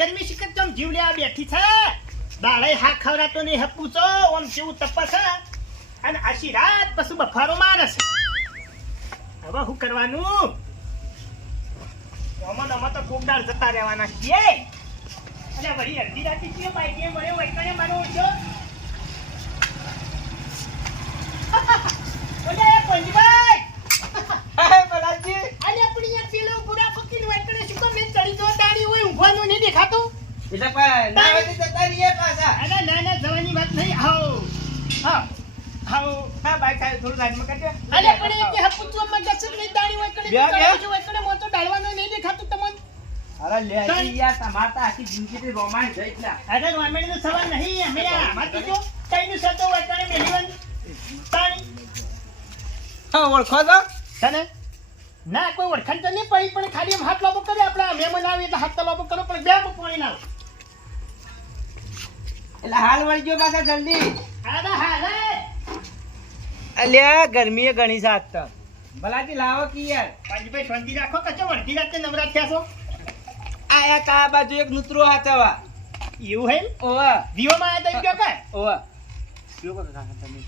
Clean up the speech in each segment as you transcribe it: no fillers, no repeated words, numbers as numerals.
ગરમી શિકત તમ જીવ લેવા બેઠી છે દાડે હા ખવરાતો નહીં હપુચો ઓમ જેવું તપસ અને આશી રાત પછી બફારો મારે છે હવે શું કરવાનું આમાં તો કોકડાર જતા રહેવાના છીએ એટલે વળી અડધી રાતે છીએ બાઈકે મળ્યો વૈકણે મારો ઓછો ઓલે પંજભાઈ બલાજી આલે આપણી આ પેલો પૂરા ફકીને વૈકણે શું કામ મેં ચડી જો દાડી હોય ઊંઘવાનું નહીં દેખાતું એટલે પણ ના હોય તો તારી પાછા અરે ના ના જવાની વાત નહીં આવો હા આવો હા બાઈક થાય થોડું લાઈનમાં કાઢ્યો અલે પણ એ કે હપુચવામાં ગસક નહીં દાડી વૈકણે જો વૈકણે મોટો ડાળવાનો નહીં દેખાતું તમને અરે લે યાર તમારા આખી જિંદગી રોમાન્સ છે એટલે અરે રોમેડીનો સવાલ નહીં અમે આમાંથી જો કઈનું સતો વૈકણે મેલીવન તાણી હા ઓળખો તો તને ના કોઈ ઓળખાણ તો નહીં પડી પણ ખાલી એમ હાથ લાંબો કરે આપણા મહેમાન આવે એટલે હાથ લાંબો કરો પણ બે પાણી લાવો એટલે હાલ વળી ગયો પાછા જલ્દી અરે હાલ અલ્યા ગરમીએ ઘણી સાથ તો બલાજી લાવો કી યાર પાંચભાઈ શાંતિ રાખો કચો વળતી રાતે નવરાત થયા છો આયા કા બાજુ એક નૂતરો હાચવા એવું હે ઓવા દીવામાં આયા તો કયો કે ઓવા કયો કો કાકા તમે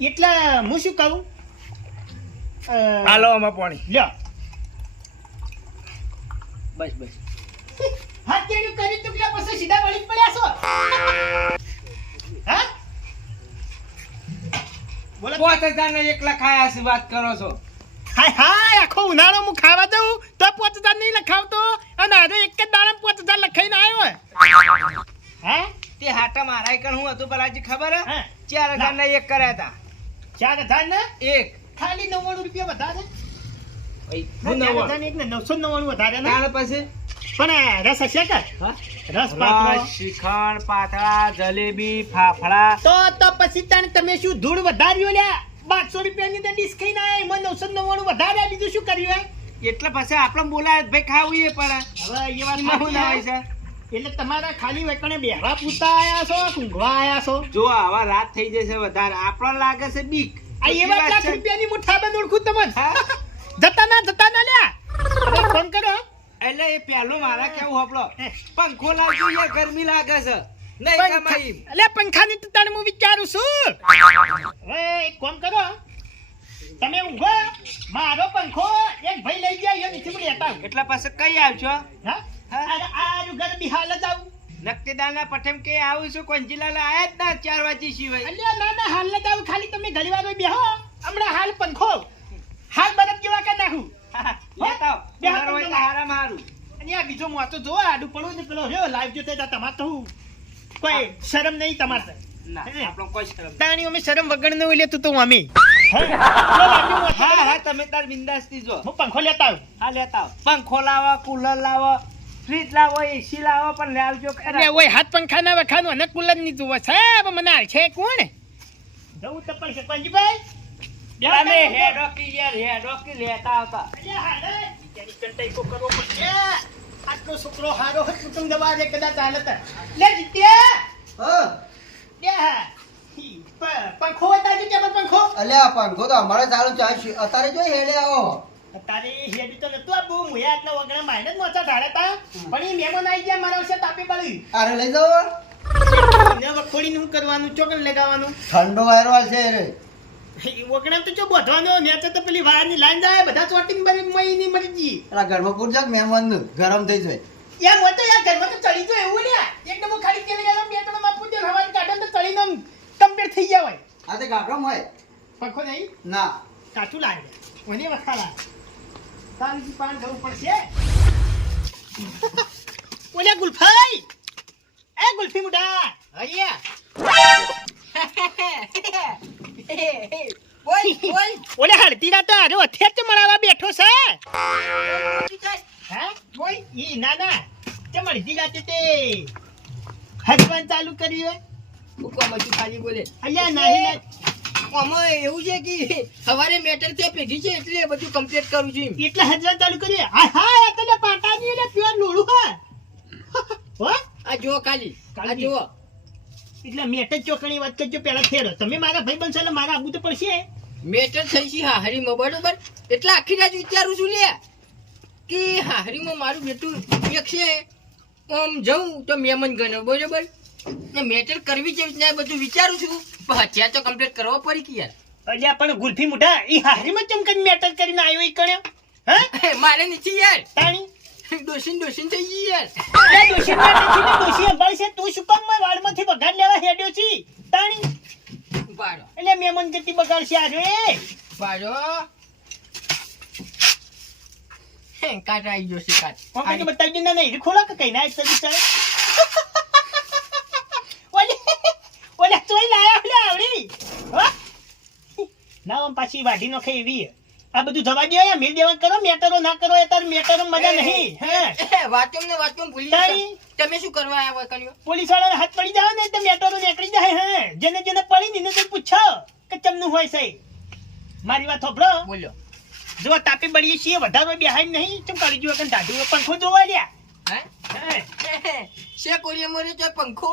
એટલે હું શું કહું હાલો આમાં પાણી લ્યો બસ બસ હાથ કેડું કરી તું કે પછી સીધા વળી પડ્યા છો હા બોલો 5000 ને એકલા ખાયા છે વાત કરો છો હાય હાય આખો ઉનાળો હું ખાવા દઉં તો 5000 નહીં લખાવતો અને આજે એક જ દાડા 5000 લખાઈને આવ્યો હે તે હાટા મારા કણ હું હતું બલાજી ખબર હે હા 4000 ને એક કર્યા હતા 4000 ને એક ખાલી 99 રૂપિયા વધારે ઓય 4000 ને એક ને 999 વધારે ને કાલ પછી પણ રસ હશે કે હા રસ પાતળો રસ શ્રીખંડ પાતળા જલેબી ફાફડા તો પછી તમે શું ધૂળ વધાર્યો લ્યા 1200 રૂપિયાની તો ડીશ ખાઈને આયા એમાં 999 વધારે બીજું શું કર્યું એટલે પછી આપણે બોલાય ભાઈ ખાવું એ પડે હવે એ વાત એમાં શું ના હોય છે એટલે તમારા ખાલી વેકણે બેહવા પૂતા આયા છો ઊંઘવા આયા છો જો આવા રાત થઈ જશે વધારે આપણને લાગે છે બીક આ એવા લાખ રૂપિયાની મુઠ્ઠા બંધ ઓળખું તમને હા? જતા ના લ્યા હવે ફોન કરો એટલે એ પહેલું મારા કેવું હોપલો પંખો લાગજો યાર ગરમી લાગે છે નહીં કમાઈ અલે પંખાની તો તને હું વિચારું છું હવે એક કામ કરો તમે ઊંઘો મારો પંખો એક ભાઈ લઈ ગયા યો નીચે પડી હતા એટલે પછી કઈ આવશો હા અરે આ જો ગરમી હાલ જ આવું નક્તિદાના પઠેમ કે આવું છું કોંજીલાલ આયા જ ના 4 વાગે સિવાય અલ્યા ના હાલ જ આવું ખાલી તમે ઘણી વાર બેહો હમણાં હાલ પંખો હાલ બરફ જેવા કરી નાખું લેતા બે હાથ હોય તો હારા મારું અને આ બીજો મોતો જો આડું પડું ને પેલો રહ્યો લાઈવ જોતે તા તમાર તો હું કોઈ શરમ નહીં તમાર ના આપણો કોઈ શરમ તાણી અમે શરમ વગર ન ઓલે તું તો અમે હા તમે તાર બિંદાસથી જો હું પંખો લેતા આવું હા લેતા આવો. પંખો લાવો કુલર લાવો ફ્રીજ લાવો એસી લાવો પણ લાવજો અરે ખરા ઓય હાથ પંખાના વખાનું અને કુલર ની તું છે હવે મને હાલ છે કોણ જવું તો પડશે પંજભાઈ તમે હેડો કી યાર હેડો કી લેતા આવતા અલ્યા હાલે તેની કંટાઈ કો કરવો પડશે આટલો છોકરો હારો હોય કુટુંબ દવા દે કદાચ હાલત લે જીત્યા હા લે પંખો તાજી કે પંખો અલ્યા પંખો તો અમારે ચાલુ ચાલશે અત્યારે જો હેડે આવો તારે હેડી તો નતું આ બહુ મુયા આટલા વગણા માઇનસ મોચા ઢાળતા પણ એ મહેમાન આવી ગયા મારા વર્ષે તાપી પડી અરે લઈ જાઓ ને વખોડીને શું કરવાનું ચોકન લગાવવાનું ઠંડો વાયરો છે રે વગણા તો ચો બોધવાનો ને તો પેલી વાયરની લાઈન જાય બધા ચોટીને બરી મહીની મરી ગઈ અલા ઘરમાં પૂછજો મહેમાન ગરમ થઈ જાય યાર મો તો યાર ઘરમાં તો ચડી તો એવું ને એકદમ ખાલી તેલ ગરમ બે ત્રણ માં પૂજે હવાની કાઢો તો ચડીને કમ્પ્લીટ થઈ ગયા હોય આ તે ગાગરમ હોય પંખો નહીં ના કાચું લાગે મને વખાલા તારી પાન જવું પડશે ઓલે ગુલફાઈ એ ગુલ્ફી મુડા હરિયા ઓલે હળતી રાત આરે અથિયાર તે મળાવા બેઠો છે હે કોઈ ઈ ના ના તે મળતી રાતે તે હસવાન ચાલુ કરી હે હુકમ હજુ ખાલી બોલે અલ્યા નહીં આમાં એવું છે કે સવારે મેટર તે પેઢી છે એટલે બધું કમ્પ્લીટ કરું છું એટલે હસવાન ચાલુ કરી હા હા એટલે પાટાની એટલે પ્યોર લોડું હે હો આ જો ખાલી આ જો એટલે મેટ જ ચોકણી વાત કરજો પેલા ફેરો તમે મારા ભાઈ બનશો એટલે મારા આબુ તો પડશે મેટર થઈ છે હા હરી બરોબર એટલે આખી રાત વિચારું છું લે કે હારીમાં મારું બેટું એક છે આમ જઉં તો મહેમાન ગણો બરોબર ને મેટર કરવી છે ને બધું વિચારું છું પણ હથિયાર તો કમ્પ્લીટ કરવો પડી કે યાર અલ્યા પણ ગુલ્ફી મુઠા ઈ હારીમાં ચમ કરી મેટર કરીને આવ્યો ઈ કણ્યો હે મારે નથી યાર તાણી ડોસીન થઈ ગઈ યાર અલ્યા ડોશી માટે ડોશી અંબાઈ છે તું શું કામ મારા વાળમાંથી બગાડ લેવા હેડ્યો છી તાણી બારો એટલે મહેમાન ગતિ બગાડશે આજે બારો કાટ આવી ગયો છે કાટ કોણ કઈ બતાવી દે નહીં ખોલા કે કઈ ના એક બિચારે ઓલે તોય લાયા ઓલે આવડી હો ના આમ પાછી વાઢી નો ખાઈ એવી આ બધું જવા દે યાર મેલ દેવા કરો મેટરો ના કરો એ તાર મેટરો મજા નહીં હે વાતમ ભૂલી તારી? તમે શું કરવા આવ્યા કર્યો પોલીસ વાળાને હાથ પડી જાવ ને તો મેટરો નીકળી જાય હે જેને પડી ને તો પૂછો કે ચમનું હોય છે મારી વાત હોભળો બોલો જો તાપી બળીએ છીએ વધારો બેહાઈ નહીં ચમ કરી જો કે દાઢી પંખો જોવા લ્યા હે શે કોરિયા મોરે તો પંખો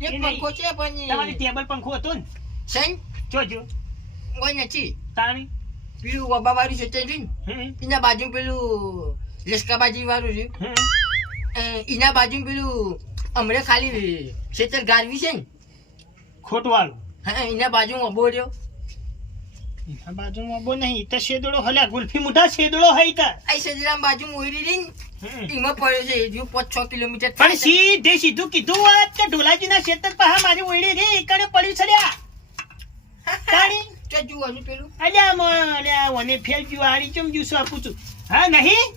એક પંખો છે પણ તમારી ટેબલ પંખો હતો ને સઈ જોજો કોઈ નથી તાણી પેલું વબા વાળું છે તે રીન હમ એના બાજુ પેલું લશ્કાબાજી વાળું છે હમ એના બાજુ પેલું હમણે ખાલી ખેતર ગારવી છે ને ખોટવાળું હા એના બાજુ અબો રહ્યો આ બાજુમાં બો નહીં તો શેદડો હલ્યા ગુલ્ફી મુઠા શેદડો હઈ તા આ સજરામ બાજુ ઓરી રીન એમાં પડ્યો છે જો 5-6 કિલોમીટર પણ સીધે સીધું કીધું વાત કે ઢોલાજીના ક્ષેત્ર પર મારી ઓયડી રે એકડે પડ્યું છડ્યા તાણી તો જોવાનું પેલું અલ્યા ઓને ફેલ ગયું હારી ચમ જ્યુસ આપું છું હા નહીં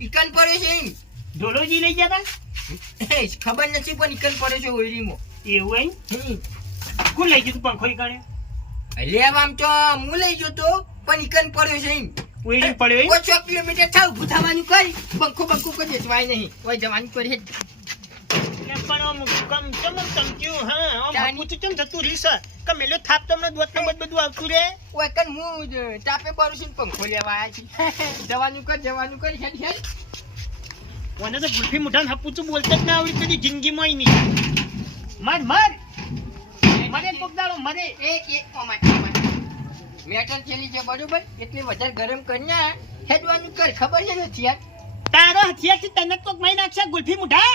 ઈકન પડ્યો છે એમ ઢોલોજી લઈ ગયા ખબર નથી પણ ઈકન પડ્યો છે ઓરીમાં એવું હે કોણ લઈ ગયું તું પંખો ઈકણે લેવા આમ તો હું લઈ ગયો તો પણ ઈકન પડ્યો છે એમ ઓયડી પડ્યો એમ? 5 કિલોમીટર થાવ ભૂથાવાનું કરી પંખો કરી દેવાય નહીં કોઈ જવાનું કરી એટલે પણ આમ કમ ચમ ચમક્યું હા આમ આપું છું ચમ જતું રીસ કે મેલ્યો થાપ તમને દોત નંબર બધું આવતું રે ઓય કન હું ટાપે પડું છું ને પંખો લેવા આવ્યા છે જવાનું કર હેડ ઓને તો ગુલ્ફી મુઠાને આપું છું બોલતા જ ના આવડી કદી જિંદગીમાં ય નહીં મરે કોક દાડો મરે એક મેટર ચેલી છે બરોબર એટલે વધારે ગરમ કરીને હેડવાનું કર ખબર છે નથી યાર તારો હથિયારથી તને કોક મારી નાખશે ગુલ્ફી મુઠા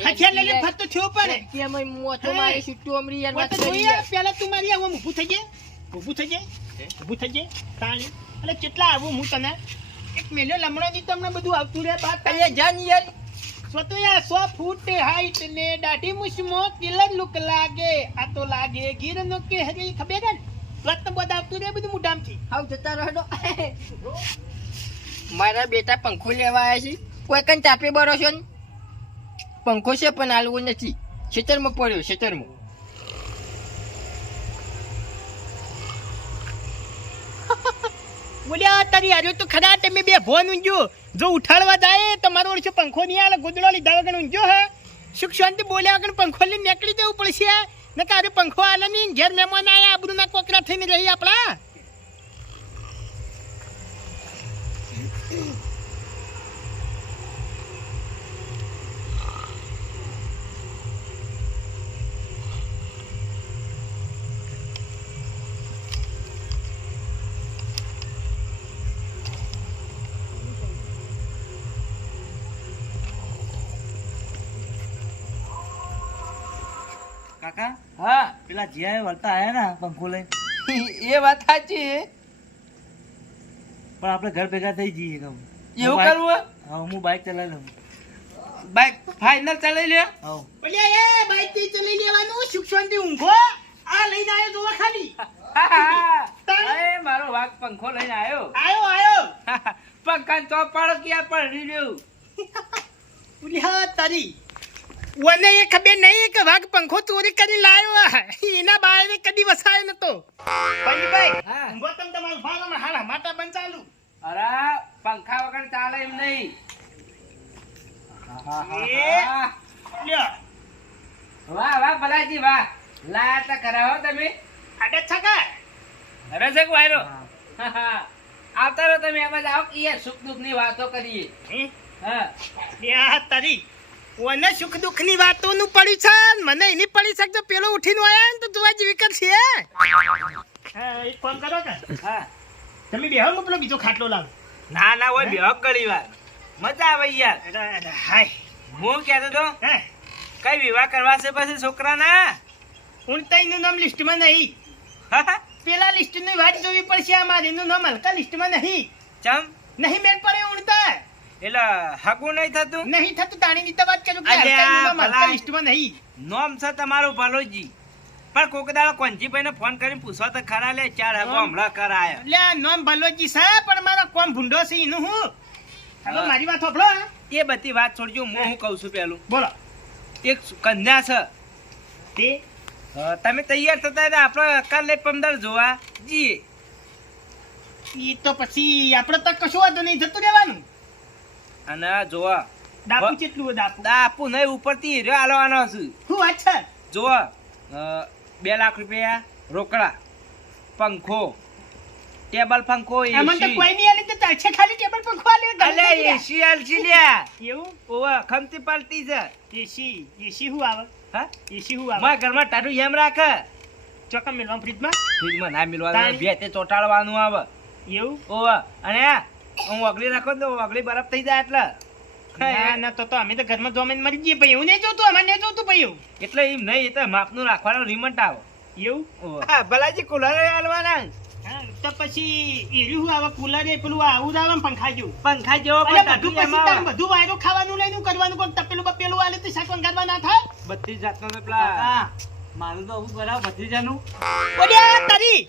હથિયાર લઈને ફરતો થયો પડે કેમ મોતો મારે છૂટું અમરી યાર ઓય તો જોઈએ પેલા તું મારી આવું ઊભું થઈ જાય તાણી એટલે કેટલા આવું હું તને એક મેલ્યો લમણોની તમને બધું આવતું રે બાત અહીંયા જાન યાર સ્વતોયા 100 ફૂટ હાઈટ ને દાઢી મુછમો કિલર લુક લાગે આ તો લાગે ગીરનો કે હરી ખબર ને સ્વત બધા આવતું રે બધું મુઢામથી હાવ જતા રહો મારા બેટા પંખો લેવા આવ્યા છે કોઈ કઈ તાપે બરો છો ને પંખો છે પણ આલવો નથી ખેતરમાં પડ્યો ખેતરમાં બોલ્યા તારી આજો તો ખરા તમે બે ભોન ઊંજો જો ઉઠાડવા જાય તો મારો ઓળખે પંખો નહીં આલે ગોદડો લીધા વગર ઊંજો હે સુખ શાંતિ બોલ્યા વગર પંખો લઈને નીકળી જવું પડશે ને કારે પંખો આલે નહીં ઘેર મહેમાન આયા આબરૂના કોકરા થઈને રહી આપણા કાકા હા પેલા જીયા વળતા આયા ને પંખો લઈને એ વાત સાચી પણ આપણે ઘર ભેગા થઈ જઈએ એવું કરવું હા હું બાઇક ચલાવી લઉં બાઈક ફાઇનલ ચલાવી લે હા બોલ્યા એ બાઈક થી ચલી લેવાનું સુખ શાંતિ ઊંઘો આ લઈને આવ્યો જોવા ખાલી અરે મારો વાઘ પંખો લઈને આવ્યો આયો પંખા તો પાડો ક્યાં પડી રહ્યું બોલ્યા તારી ઓને એ ખબર નહીં કે વાઘ પંખો ચોરી કરી લાયો એના બાયરે કદી વસાયો નતો ભાઈ હા. ઊંઘો તમ તમારું ભાગમાં હાલા માટા બંધ ચાલુ અરે પંખા વગર ચાલે એમ નહીં લ્યો વાહ ભલાજી વાહ લાયા તા કરાવો તમે આડે છકા રજક વાયરો આવતા રહો તમે એમ જ આવો કે યાર સુખ દુઃખ ની વાતો કરીએ હા લ્યા તારી ઓને સુખ દુઃખ ની વાતો નું પડ્યું છે મને એની પડી શકતો પેલો ઉઠીને આયા ને તો જોવા જેવી કરશે હા એક કામ કરો કે હા તમે બેહો ને પેલો બીજો ખાટલો લાવો ના ના હોય બેહો ઘણી વાર મજા આવે યાર. હાય હું કહેતો તો હે કઈ વિવાહ કરવા છે પછી છોકરાના? ઊંટાઈનું નામ લિસ્ટમાં નહીં. પેલા લિસ્ટની વાત જોવી પડશે. અમારે એનું નામ હલકા લિસ્ટમાં નહીં. ચમ નહીં મેલ પડે ઊંટા એટલે હગું નહીં થતું? નહીં થતું. તાણીની તો વાત કરું કે અલ્યા, હલકાનું નામ હલકા ભલા. લિસ્ટમાં નહીં. નોમ છે તમારું ભલોજી, પણ કોક દાડો કોંજીભાઈને ફોન કરીને પૂછવા તો ખરા લે. ચાર હગો હમણાં કરાય. એટલે આ નામ ભલોજી છે પણ મારો કોમ ભૂંડો છે એનું હું. હવે હા. મારી વાત સાંભળો. એ બધી વાત છોડજો. હું કહું છું પેલું બોલો એક કન્યા છે. તે તમે તૈયાર થતા હતા આપણે કાલે 15 જોવા જઈએ. ઈ તો પછી આપણે તો કશું વાંધો નહીં, જતું રહેવાનું. અને જોવા દાપુ કેટલું હોય દાપુ? આપું નહીં ઉપરથી હીરો આલવાનો છું. શું વાત છે? જોવા 2 લાખ રૂપિયા રોકડા, પંખો, ટેબલ પંખો, આમાં તો એસી. કોઈ નહીં આલે તો ચાલશે. ખાલી ટેબલ પંખો આલે અલે એસી આલસી લ્યા. એવું ઓવા ખમતી પાલટી છે. એસી શું આવે? હા એસી શું આવે? મારા ઘરમાં ટાટુ એમ રાખે. ચોકમ મેલવા ફ્રીજમાં ફ્રીજમાં ના મિલવાનું, તાણી. બે તે ચોટાડવાનું આવે. એવું? ઓવા અને હું ઓગળી રાખો ને તો ઓગળી બરફ થઈ જાય એટલે. ના ના તો અમે તો ઘરમાં જોમીન મરી જઈએ ભાઈ. એવું નહીં જોતું, અમારે નહીં જોતું ભાઈ એવું. એટલે એમ નહીં, એ તો માપનું રાખવાનું રિમોટ આવે. એવું? ઓવા. હા ભલાજી કુલર આલવાના. હા તો પછી એર્યું શું આવે? કુલર એ પેલું આવું જ આવે ને પંખા જેવું. પંખા જેવો અરે પણ બધું ટાટુ એમ પછી તારે આવે. બધું વાયરો ખાવાનું લઈને શું કરવાનું? કોઈ તપેલું બપેલું આલે તો શાક વંગારવા ના થાય. બધી જાતનો તો પેલા મારું તો હું બરાબર ભત્રીજાનું. ઓલ્યા તારી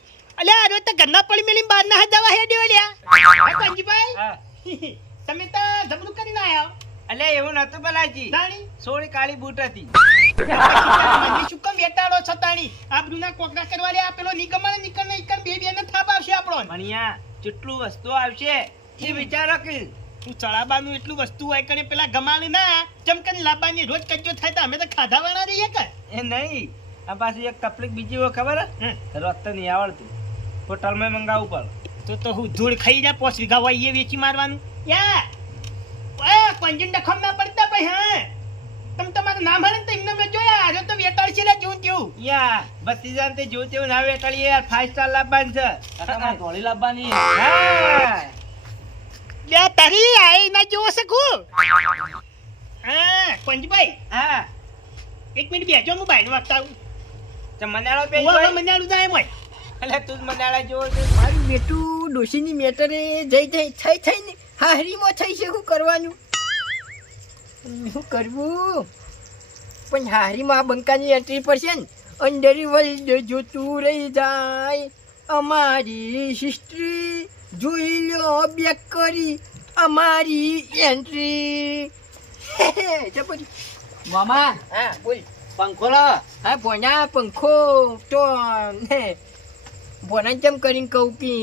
અલ્યા રોજ તો ઘરના પડી મેલી બહાર ના જવા હેડ્યો ઓલ્યા. હે કાંજીભાઈ હા તમે તો જબરું કરીને આયા. એટલે એવું નતું ભલાજી, તાણી સોળી કાળી બૂટ હતી. મને શું કેમ વેટાડો છો તાણી? આબરૂના કોકરા કરવા લે. આ પેલો નિકમણ નિકમ ને બે ને થાપ આવશે આપણો. ભણ્યા જેટલું વસ્તુ આવશે એ વિચારો કે તું ચડાબાનું એટલું વસ્તુ હોય કણે પેલા ગમાણી ના ચમકન લાબાની રોજ કજ્જો થાય તો અમે તો ખાધા વાળા રહીએ કે. એ નહીં. આ પાછી એક તકલીફ બીજી હોય ખબર હે? રસ્તે નહીં આવડતું, હોટલમાં મંગાવવું પડે. તો હું ધૂળ ખાઈ જા 5 વીઘા હોય એ વેચી મારવાનું. યા ઓય પંજીન ડખમ ના પડતા ભાઈ. હા તમ તમારું નામ હરે તો એમને મેં જોયા. આજે તો વેટાડ છે લે જોઉં તેવું. યા ભત્રીજાને તે જો તેવું ના વેટાડીએ યાર. 5 સ્ટાર લાવવાનું છે. ધોળી લાવવાની. હા લે તારી આઈ ના જોવો શકું. હા પંજભાઈ હા એક મિનિટ બેજો, હું બાયનો વાગતા આવું. તો મનાળો પેજ ઓવા હોય. મને આલું જાય મોય. એટલે તું જ મનાળા જેવો છે. મારું બેટું ડોશીની મેટરે થઈ ને હાહરીમાં થઈ છે. શું કરવાનું? શું કરવું? પણ હાહરીમાં આ બંકાની એન્ટ્રી પડશે ને. અંડર વર્લ્ડ જોતું રહી જાય અમારી હિસ્ટ્રી, જોઈ લો બેક કરી અમારી એન્ટ્રી. મામા હા બોલ. પંખો લાવો. હા ભોના પંખો તો ને ભોના જેમ કરીને કહું કે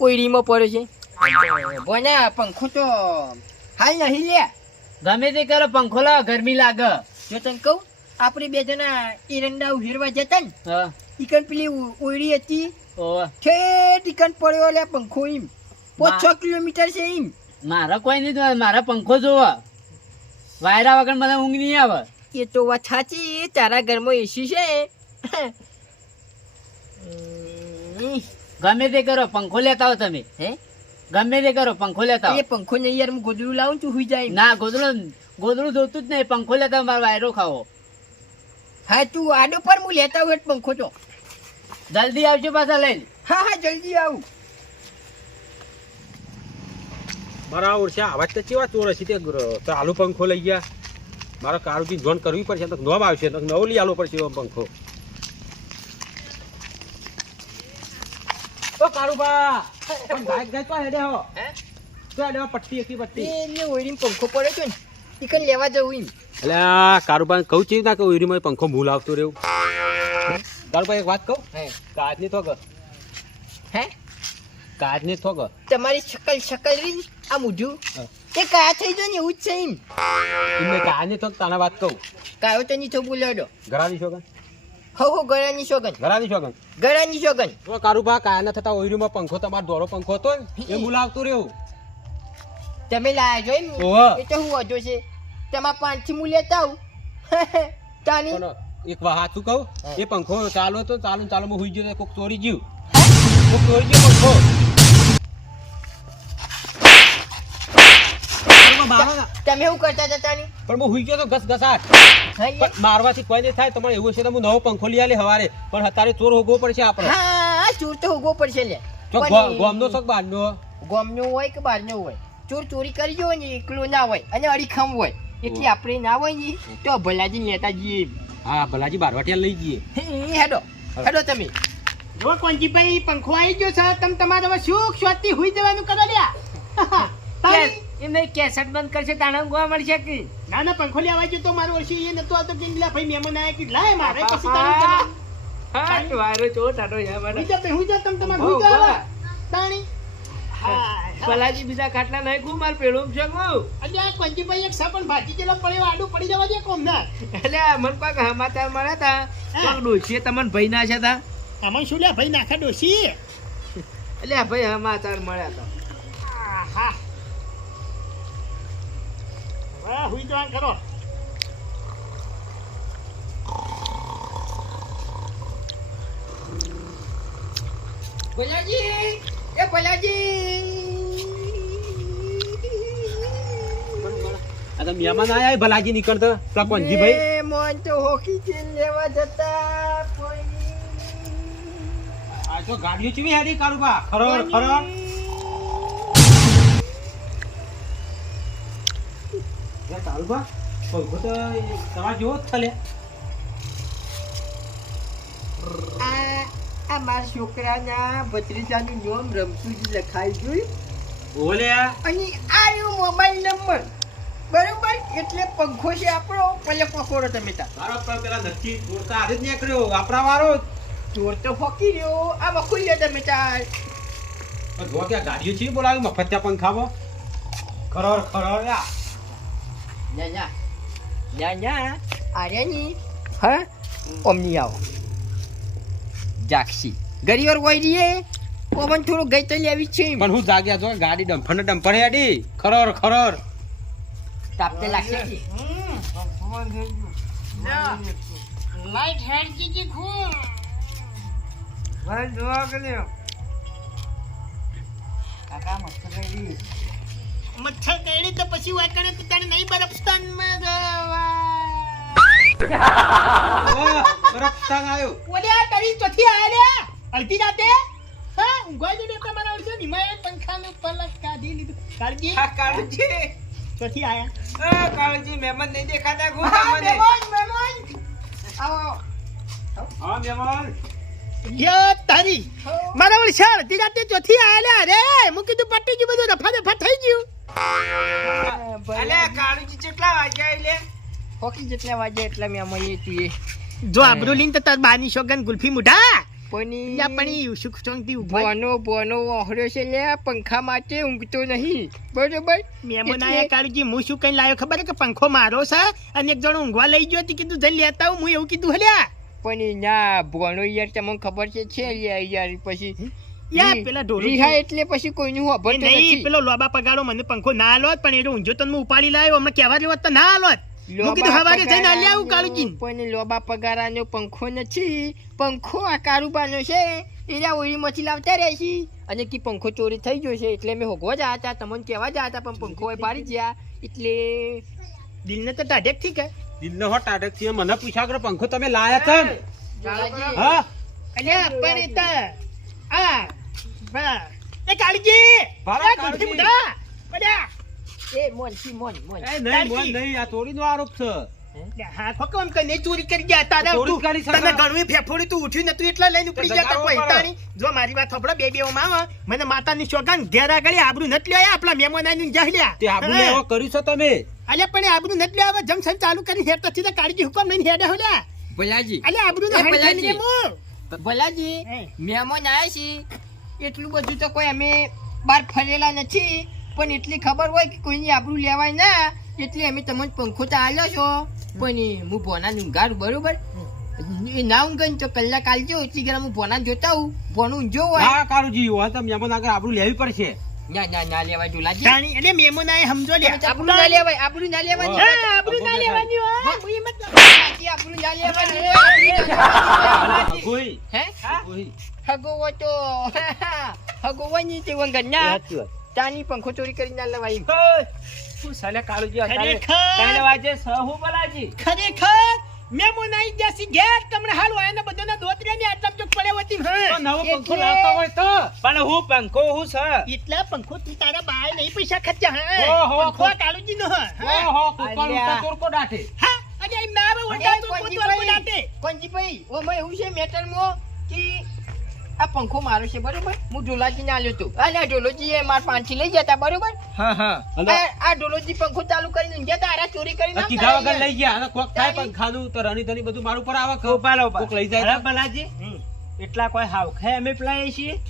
ઓયડીમાં પડે છે. ભોના પંખો તો હાલ નહીં લે. ગમે તે કરો પંખો લાવો, ગરમી લાગે. જો તને કહું આપણે બે જણા એરંડા ઉહેરવા જતા ને, હા ઈકન પેલી ઓયડી હતી ઓવે. ઠેઠ ઈકન પડ્યો લે પંખો. એમ 5-6 કિલોમીટર છે. એમ મારે કોઈ નહીં જોવે, મારે પંખો જોવો. વાયરા વગર મને ઊંઘ નહીં આવે. એ તો વાત સાચી. તારા ઘરમાં એસી છે. ગમે તે કરો પંખો લેતા આવો તમે. હે ગમે તે કરો પંખો લેતા એ આવો. પંખો નહીં યાર, હું ગોદડું લાવું તું હુઈ જાય. ના ગોદડું જોતું જ નહીં, પંખો લેતા આવો, મારો વાયરો ખાવો. હા તું આડો પર હું લેતા હોય પંખો તો. જલ્દી આવજો પાછા લઈને. હા હા જલ્દી આવું. બરાબર છે. આવાજ તો કેવા ચોર છે તે તો આલુ પંખો લઈ ગયા. મારે કારુજી જોન કરવી પડશે, તો નોમ આવશે, તો નવો લઈ આલો પડશે એવો પંખો. ઓ કારુબા પણ ગાય ગાય તો હેડે હો. હે તો હેડે હો, પટ્ટી એકી પટ્ટી. એટલે ઓયડીમાં પંખો પડ્યો છે ને, ઈકન લેવા જવું. એમ એટલે આ કારુબા કહું છે ના કે ઓયરીમાં પંખો ભૂલ આવતો રહ્યો. કારુબા એક વાત કહું, હે કાચની થોગ હે કાચની થોગ તમારી શકલ રીત આ મૂઢું હા. એ કાયા થઈ જાય ને એવું જ છે. એમ એમને કાચની થોગ તાના વાત કહું. કાયો તો નહીં થવું બોલ્યો. ઘરાની શોગન હો ગળાની સોગન. ઘરાની શોગન. ગળાની સોગન. તો કારુબા કાયાના થતા ઓયરીમાં પંખો તમારો દોરો પંખો હતો ને એ ભૂલ આવતું રહ્યું. તમે લાયા છો એમ? ઓહો. એ તો હું વધુ છે. તમારા 5 થી હું લેતા આવું. તાની પણ એક વાત સાચું કહું, એ પંખો ચાલુ હતો, ચાલુ માં હુઈ ગયો તો કોક ચોરી ગયું. કોક ચોરી ગયો પંખો. પણ મારો તમે એવું કરતા જતા નહીં પણ હું હુઈ ગયો તો ઘસઘસાટ હા પણ મારવાથી કોઈ નહીં થાય તમારે એવું છે તો હું નવો પંખો લઈ આલે હવારે પણ અત્યારે ચોર હોગવો પડશે આપણે હા ચોર તો હોગવો પડશે લે તો પણ ગોમનો શોખ બહારનો ગોમનો હોય કે બહારનો હોય ચોર ચોરી કરી હોય ને એકલો ના હોય અને અડીખમ હોય એટલે આપણે ના હોય ને તો ભલાજી લેતા જઈએ હા ભલાજી બારવાટિયા લઈ જઈએ હેડો હેડો તમે જો કોંજીભાઈ પંખો આવી ગયો છે તમે તમારે હવે સુખ શાંતિ હુઈ જવાનું કરો લ્યા તારી- એમને કેસેટ બંધ કરશે તાણે ગોવા મળશે કે ના ના પંખો લેવા આવ્યો તો મારો વર્ષે એ નતો આવતો કે લા ભાઈ મહેમાન આયા કે લાય મારે પછી તારું કરવાનું. હા વારો ચો ટાટો યા હુઈ માટે જા ભાઈ, હુઈ જા તમે તમારે હો, હુઈ જા બા. હવે. તાણી હા ભલાજી બીજા ખાટલા નહીં ખૂબ માર પેલું છે હું અરે આ કોંજીભાઈ એક સપન ભાજી જેલો પડ્યો આડું પડી જવા દે કોમ ના એટલે મન પાક સમાચાર મળ્યા તા તો ડોશીએ તમને ભાઈ ના છે તા આમાં શું લ્યા ભાઈ નાખા ડોશી એટલે ભાઈ સમાચાર મળ્યા તા હા વાહ હુઈ જવાનું કરો ભલાજી એ ભલાજી આ તો મહેમાન આયા ભલાજી નીકળતા પેલા કોંજીભાઈ એ મોન તો હોકી ચીલ લેવા જતા કોઈ આ તો ગાડીઓ ચીવી હેડી કારુબા ખરોર ખરોર યાર કારુબા પંખો તો તમારા જેવો જ થલે આ મારા છોકરાના ભત્રીજાનું નામ રમતુજી લખાઈ ગયું ઓલે અને આ રહ્યો મોબાઈલ નંબર બરોબર એટલે પંખો છે આપણો પલે પકોડો તમે તા મારો પણ પેલા નથી જોડતા આજે જ નીકળ્યો આપણા વારો ચોર તો ફકી રહ્યો આ મખુઈ લે તમે તાર પણ જો કે આ ગાડીઓ ચીવી બોલાવી મફત્યા પંખામાં ખરોર ખરોર યા ન્યા ન્યા ન્યા ન્યા આર્યાની હા ઓમની આવો જાક્ષી ગરીવર કોઈ રીએ ઓમન થોડું ગઈ તો લેવી છે પણ હું જાગ્યા છો ગાડી ડમ્ફર હેડી ખરોર ખરોર તાપતે લાગશે જી. લાઈટ હેડ જીજી ખૂ ભાઈ જોવા કે લ્યો કાકા મસ્ત કરી મચ્છર કેડી તો પછી વાકણે તો તને નહીં બરફસ્તાનમાં જવા બરફસ્તાન આવ્યો ઓલ્યા તારી ચોથી આયા અડધી રાતે હા ઊંઘવા જ દે તમારા ઓળશે નિમાય પંખાનું પલક કાઢી લીધું કાળજી હા કાળજી ચોથી આયા કાળજી મહેમાન નહીં દેખાતા ખૂબ હા, તમને મહેમાન આવો હા મહેમાન યો તારી મારા ઓળશે અડધી રાતે ચોથી આયા લે અરે હું કીધું પટી ગયું બધું રફા દફા થઈ ગયું અલે કાળજી કેટલા વાગ્યા એટલે હોકી જેટલા વાગે એટલા મેં મળીએ છીએ જો આબરૂ લઈને તો તાર બાની સોગન ગુલ્ફી મુઢા પણ યા પણ સુખ શાંતિ ઉભો બોનો ઓહર્યો છે લે પંખા માટે ઊંઘતો નહીં બરોબર મહેમાન આયા કાળજી હું શું કઈ લાવ્યો ખબર કે પંખો મારો છે અને એક જણો ઊંઘવા લઈ ગયો હતી કીધું જઈ લેતા હું એવું કીધું હલ્યા પણ ના બોનો યાર તમને ખબર છે યાર પછી યા પેલા ઢોરું રીહા એટલે પછી કોઈનું ખબર નહીં નથી પેલો લોબા પગાડો મને પંખો ના આલોત પણ એનો ઊંઝો તને ઉપાડી લાવ્યો હમણાં કહેવા જેવો તો ના આલોત હું કીધું હવારે જઈને આલી આવું કાળુજી પણ લોબા પગારાનો પંખો નથી પંખો આ કારુબાનો છે એના ઓઈમાંથી લાવતા રહે છે અને કે પંખો ચોરી થઈ ગયો છે એટલે મેં હોગવા જયા હતા તમને કહેવા જયા હતા પણ પંખો એ પાડી ગયા એટલે દિલને તો ટાઢેક થી કે દિલનો હો ટાટક થી મને પૂછ્યા કરો પંખો તમે લાયા છો ને? હા અલ્યા પણ એ તો આ બા એ કાળજી ભાડા એ ગુલ્ફી કાળજી. મુઢા બડા એ મોનથી મોન એ નહીં મોન નહીં આ ચોરીનો આરોપ છે હા ખોકો એમ કઈ ચોરી કરી ગયા તારા ચોરી તું કરી શકે. તને ઘણું ફેફોડી તું ઉઠ્યું નતું એટલા લઈને ઉપડી ગયા તા જગાડવો કોઈ પડે. તાણી જો મારી વાત સાંભળો બે બેઓમાં આવો મને માતાની સોગન ઘેર આગળ આબરૂ નથી લેવા આપણા મહેમાન આવીને જાહલ્યા તે આબરૂ લેવો કર્યું છો તમે અલ્યા પણ એ આબરૂ નથી લેવા જમસન ચાલુ કરી હેડ તો કાળજી હુકમ નહીં હેડે હોલ્યા ભલાજી અલ્યા આબરૂ એ ના હણી ભલાજી. થઈને ભલાજી હે. મહેમાન આવ્યા છે એટલું બધું તો કોઈ અમે બહાર ફરેલા નથી પણ એટલી ખબર હોય કે કોઈની આબરૂ લેવાય ના એટલે અમે તમને પંખો તો આલ્યો છો પણ હું ભોનાને ઊંઘાડું બરોબર એ ના ઊંઘે ને તો કલાક આલજો એટલી ઘર હું ભોનાને જોતા હું ભોનું ઊંઘ્યો હોય ના કારુજી હોય તો મહેમાન આગળ આબરૂ લેવી પડશે ના ના ના લેવાય ઢોલાજી તાણી એટલે મહેમાન આય સમજો લે આબરૂ ના લેવાય આબરૂ ના લેવાની હા, આબરૂ ના લેવાની હોય હું એમ જ ભલાજી, આબરૂ ના લેવાની કોઈ હે કોઈ હગો હોય તો હગો હોય ને તે વંગર ના તાની પંખો ચોરી કરીને ના લવાઈ શું સાલે કાળુજી અત્યારે ખરેખર. 3 વાગે સહુ બલાજી ખરેખર મેમો નાઈ જસી ઘેર તમને હાલ વાયના બધાના દોતરિયાની આટલા ચોક પડ્યો હતી તો હા નવો પંખો લાવતા હોય તો પણ હું પંખો હું છે એટલા પંખો તું તારા બાય નહીં પૈસા ખર્ચા ઓહો, હા પંખો કાળુજી નો હા ઓહો કુકર અલ્યા. ઉલટા ચોરકો દાઢે હા અરે એમ ના આવે ઉલટા તો પોતવાળ બોલાતે કોંજીભાઈ ઓમાં એવું છે મેટરમાં કે આ પંખો મારો છે બરોબર હું ઢોલાજીને આલ્યો તો અને આ ઢોલોજીએ માર પાંચથી લઈ ગયા તા બરોબર હા હા આ ઢોલોજી પંખો ચાલુ કરીને ઊંઘ્યા તા આરા ચોરી કરીને આ કીધા વગર લઈ ગયા અને કોક થાય પંખાનું તો રણી ધણી બધું મારું પર આવે ઉપાડો કોક લઈ જાય અરે બલાજી એટલા કોઈ હાવ ખાય અમે પેલા છીએ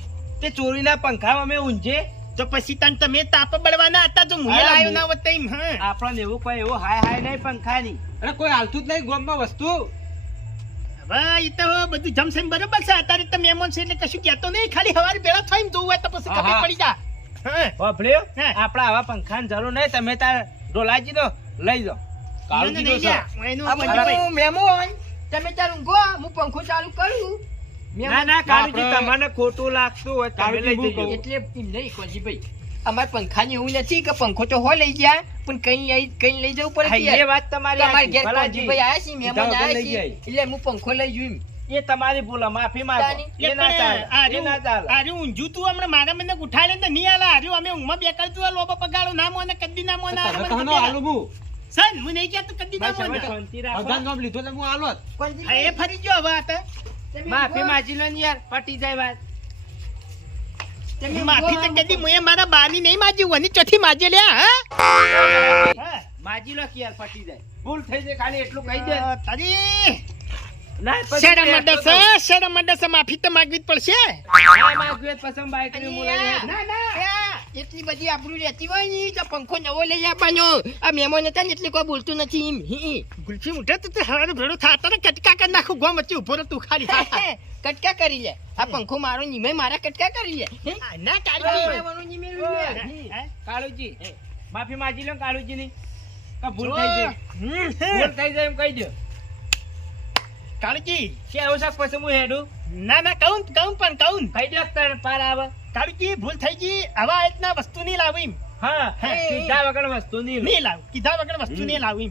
તે ચોરીના પંખા અમે ઊંઝે તો પછી તન તમે તાપ બળવાના હતા તો મુએ અરે લાયો હું- ના વત એમ હા આપણને એવું કોઈ એવું હાય હાય નહીં પંખાની અને કોઈ હાલતું જ નહીં ગોમમાં વસ્તુ હવે ઈ તો બધું જમસેમ બરોબર છે અત્યારે તો મહેમાન છે એટલે કશું કહેતો નહીં ખાલી હવારે ભેળા થઈને જોવું હોય તો પછી ખબર આહા. પડી જા હા વાપર્યો હે. આપણા આવા પંખાની જરૂર નહીં તમે તાર ડોલાજી નો લઈ જાઓ કાળુજી નહીં નો લ્યા. એનું આ પંજાબી. બધું મહેમાન તમે તાર ઊંઘો હું પંખો ચાલુ કરું ના ના કાળુજી આપણે- તમને ખોટું લાગતું હોય તમે કાળુજી લઈ હું જજો કહું. એટલે એમ નહીં કોંજીભાઈ અમાર પંખાની એવું નથી કે પંખો તો હો લઈ ગયા પણ કઈ લઈ જવું પડે હા, કે એ વાત તમારી તમારે ઘેર ભલાજી. કોંજીભાઈ આયા છે મહેમાન કીધા વગર આયા લઈ છે જાય. એટલે હું પંખો લઈ જોયું એ તમારી ભૂલ માફી માંગો તાની. એ ના ચાલે એ ના ચાલે આર્યું ઊંઝું તું હમણાં મારા મને ઉઠાડે ને નહીં આલા આર્યું અમે ઊંઘમાં બેકારતું આ લોબો પગાડો ના મોને કદી ના મોને આ તમે મને કહો તો હાલું હું સન હું નહીં કહેતો કદી ના બસ હવે મોને શાંતિ રાખો. અગાન ગામ લીધો એટલે હું હાલો જ. હા, કોંજીભાઈ, એ ફરી ગયો હવે આ તો તમે માફી ઊંઘો. માજી લો ને યાર પટી જાય વાત તમે માફી તો ઊંઘો. કદી મુએ મારા બાની નહીં માજી વની ચોથી માજે લ્યા હા માજી લો કે યાર પટી જાય ભૂલ થઈ જાય ખાલી એટલું કહી દે તારી ના પછી શરમ બેઠો મંડસ તો. શરમ મંડસ માફી તો માંગવી જ પડશે ના માંગવી હોય તો પછી બાઈકની મુલાકાત. ના, ના. એટલી બધી આબરૂ રહેતી હોય ને તો પંખો નવો લઈ આવવાનો આ મહેમાન હતા ને એટલે કોઈ બોલતું નથી એમ ગુલ્ફી ઉઠે તો તે હવારે ભેળું થાતા ને કટકા કરી નાખું ગોમ વચ્ચે ઉભો રહો તું ખાલી કટકા કરી લે આ પંખો મારો નિમે મારા કટકા કરી લે હે? ના કાઢી મહેમાનો નિમે લઈ લે. હે? કાળુજી માફી માજી લો ને કાળુજી ની ભૂલ થઈ જાય ભૂલ થઈ જાય એમ કહી દો કાળજી કે એવું છે પછી હું હેડું ના ના કહું પણ કહું કહી દો તને પાર આવે કાળજી ભૂલ થઈ ગઈ હવે આ રીતના વસ્તુ નહીં લાવી હા હે. કીધા વગર વસ્તુ નહીં લો. નહીં લાવ કીધા વગર વસ્તુ નહીં લાવી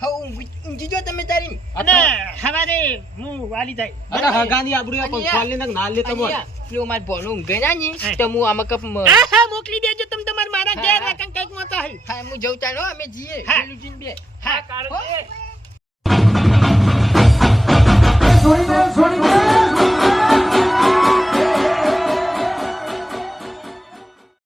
હા ઊંઘી જો તમે તારી અને હવારે હું વાલી જાય અરે હગાની આબરૂ આ પંખો હાલી ને ના લે તો બોલ. અહીંયા પેલો માર ભોનો ઊંઘે ના ની તો હું આમાં કપ હા હા મોકલી દેજો તમે તમારા મારા ઘેર હા. કંઈક મોટા હે હા હું જઉં તાનો અમે જઈએ હા. પેલું જીન બે હા કાળુજી